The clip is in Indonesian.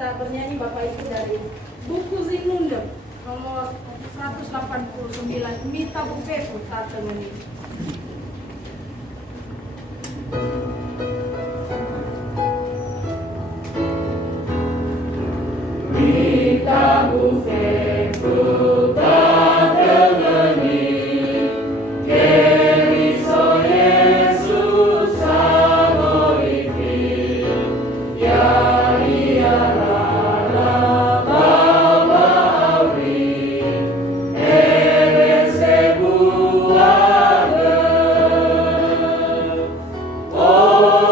kita bernyanyi Bapak Ibu dari buku Zinundem nomor 189 Mita Bufeku Tata Meni. Mita Bufeku Tata Meni, Keriso Yesus Amorifi, Ya Oh,